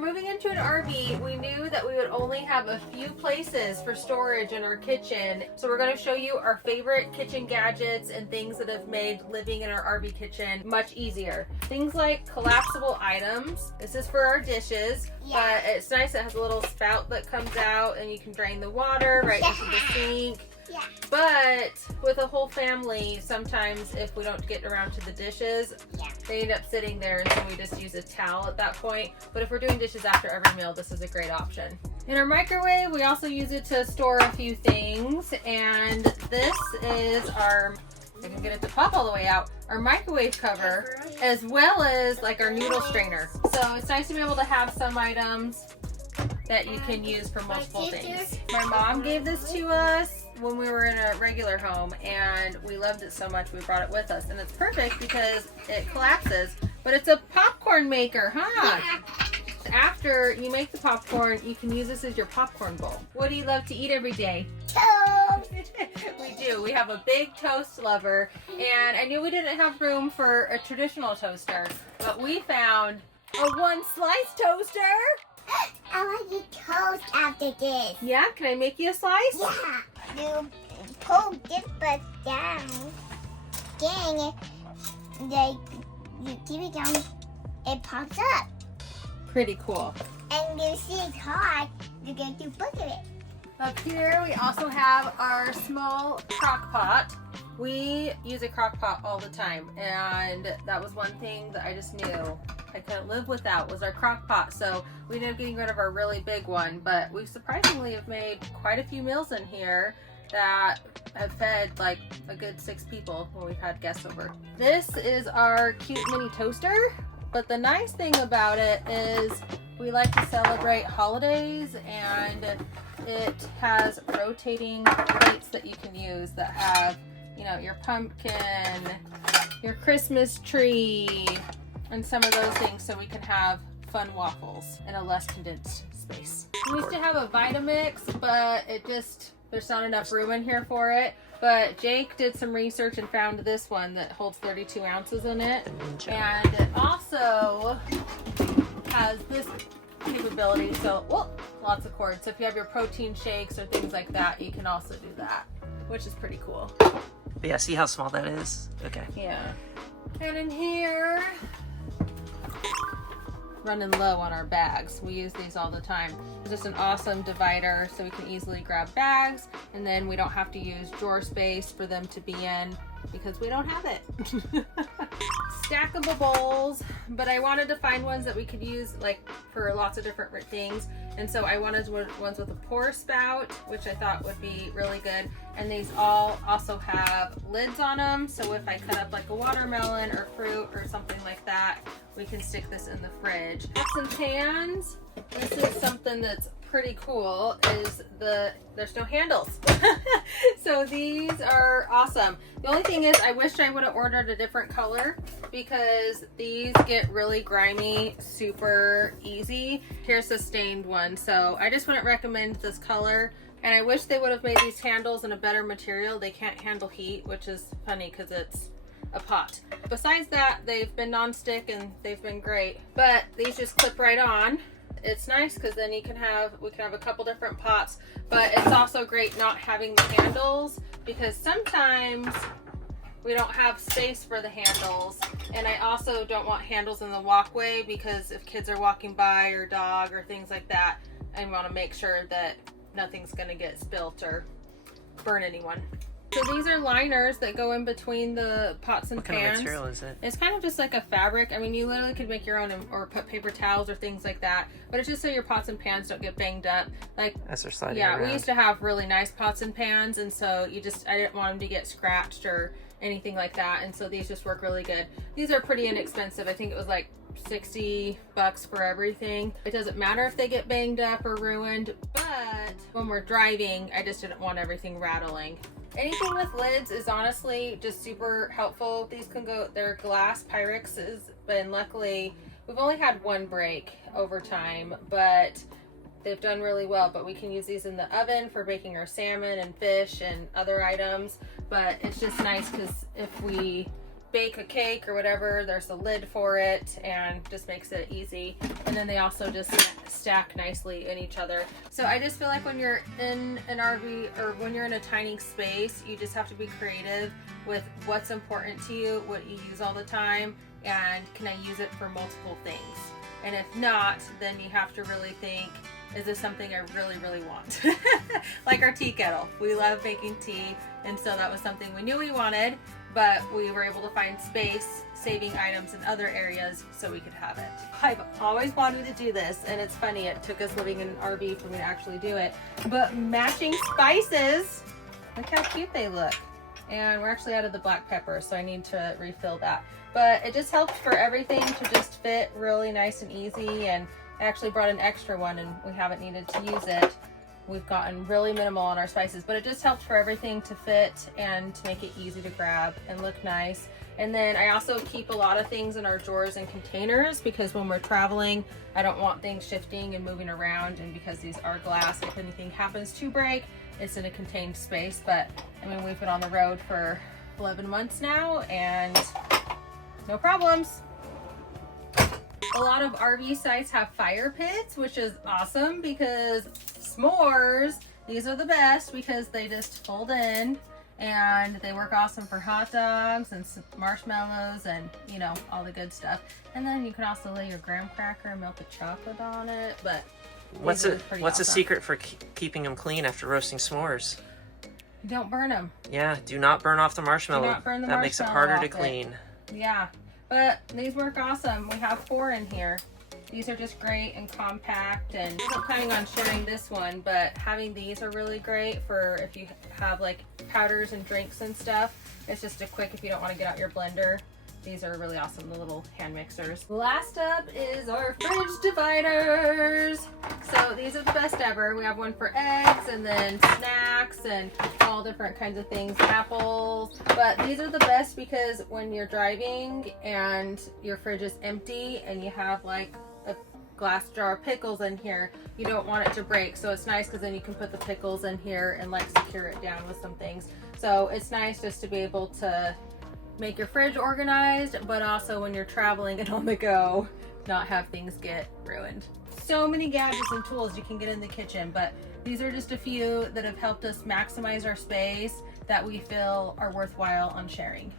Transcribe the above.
moving into an RV, we knew that we would only have a few places for storage in our kitchen. So we're going to show you our favorite kitchen gadgets and things that have made living in our RV kitchen much easier. Things like collapsible items. This is for our dishes, but it's nice. It has a little spout that comes out and you can drain the water right into the sink. Yeah. But with a whole family, sometimes if we don't get around to the dishes, they end up sitting there, and so we just use a towel at that point. But if we're doing dishes after every meal, this is a great option. In our microwave, we also use it to store a few things, and this is our, I can get it to pop all the way out, our microwave cover, as well as like our noodle strainer. So it's nice to be able to have some items that you can use for multiple things. My mom gave this to us when we were in a regular home, and we loved it so much we brought it with us. And it's perfect because it collapses, but it's a popcorn maker, huh? After you make the popcorn, you can use this as your popcorn bowl. What do you love to eat every day? Toast! We do. We have a big toast lover, and I knew we didn't have room for a traditional toaster, but we found a one-slice toaster. I want to toast after this. Yeah, can I make you a slice? Yeah. You pull this part down. Then you keep it down. It pops up. Pretty cool. And you see it's hard. You get to put it. Up here we also have our small crock pot. We use a crock pot all the time, and that was one thing that I just knew I couldn't live without was our crock pot. So we ended up getting rid of our really big one, but we surprisingly have made quite a few meals in here that have fed like a good 6 people when we've had guests over. This is our cute mini toaster, but the nice thing about it is we like to celebrate holidays, and it has rotating plates that you can use that have, you know, your pumpkin, your Christmas tree, and some of those things, so we can have fun waffles in a less condensed space. We used to have a Vitamix, but there's not enough room in here for it. But Jake did some research and found this one that holds 32 ounces in it. And it also has this capability, so, lots of cords. So if you have your protein shakes or things like that, you can also do that, which is pretty cool. But yeah, see how small that is? Okay. Yeah. And in here, running low on our bags. We use these all the time. It's just an awesome divider, so we can easily grab bags, and then we don't have to use drawer space for them to be in because we don't have it. Stackable bowls, but I wanted to find ones that we could use like for lots of different things, and so I wanted ones with a pour spout, which I thought would be really good. And these all also have lids on them, so if I cut up like a watermelon or fruit or something like that, we can stick this in the fridge. Pots and pans. This is something that's pretty cool, is there's no handles. So these are awesome. The only thing is I wish I would have ordered a different color, because these get really grimy super easy. Here's the stained one, so I just wouldn't recommend this color. And I wish they would have made these handles in a better material. They can't handle heat, which is funny because it's a pot. Besides that, they've been non-stick and they've been great. But these just clip right on. It's nice because then we can have a couple different pots, but it's also great not having the handles, because sometimes we don't have space for the handles, and I also don't want handles in the walkway, because if kids are walking by or dog or things like that, I want to make sure that nothing's going to get spilt or burn anyone. So these are liners that go in between the pots and What pans. kind of material is it? It's kind of just like a fabric. I mean, you literally could make your own or put paper towels or things like that. But it's just so your pots and pans don't get banged up. Like, As they're sliding yeah, around. we used to have really nice pots and pans, and so I didn't want them to get scratched or anything like that. And so these just work really good. These are pretty inexpensive. I think it was like $60 for everything. It doesn't matter if they get banged up or ruined, but when we're driving, I just didn't want everything rattling. Anything with lids is honestly just super helpful. These can go, they're glass Pyrexes, and luckily we've only had one break over time, but they've done really well. But we can use these in the oven for baking our salmon and fish and other items. But it's just nice because if we bake a cake or whatever, there's a lid for it and just makes it easy. And then they also just stack nicely in each other. So I just feel like when you're in an RV or when you're in a tiny space, you just have to be creative with what's important to you, what you use all the time, and can I use it for multiple things? And if not, then you have to really think, is this something I really, really want? Like our tea kettle. We love making tea, and so that was something we knew we wanted, but we were able to find space saving items in other areas so we could have it. I've always wanted to do this, and it's funny, it took us living in an RV for me to actually do it. But matching spices, look how cute they look. And we're actually out of the black pepper, so I need to refill that. But it just helped for everything to just fit really nice and easy, and I actually brought an extra one and we haven't needed to use it. We've gotten really minimal on our spices, but it just helped for everything to fit and to make it easy to grab and look nice. And then I also keep a lot of things in our drawers and containers because when we're traveling, I don't want things shifting and moving around, and because these are glass, if anything happens to break, it's in a contained space. But I mean, we've been on the road for 11 months now and no problems. A lot of RV sites have fire pits, which is awesome because Smores, these are the best because they just fold in and they work awesome for hot dogs and marshmallows and, you know, all the good stuff. And then you can also lay your graham cracker and melt the chocolate on it. But what's the awesome. secret for keeping them clean after roasting s'mores? You don't burn them. Yeah, do not burn off the marshmallow. Do not burn the that makes it marshmallow harder to off clean. Yeah, but these work awesome. We have 4 in here. These are just great and compact, and I'm not planning on sharing this one, but having these are really great for if you have like powders and drinks and stuff. It's just a quick if you don't want to get out your blender. These are really awesome, the little hand mixers. Last up is our fridge dividers. So these are the best ever. We have one for eggs and then snacks and all different kinds of things, apples. But these are the best because when you're driving and your fridge is empty and you have like a glass jar of pickles in here, you don't want it to break. So it's nice because then you can put the pickles in here and like secure it down with some things. So it's nice just to be able to make your fridge organized, but also when you're traveling and on the go, not have things get ruined. So many gadgets and tools you can get in the kitchen, but these are just a few that have helped us maximize our space that we feel are worthwhile on sharing.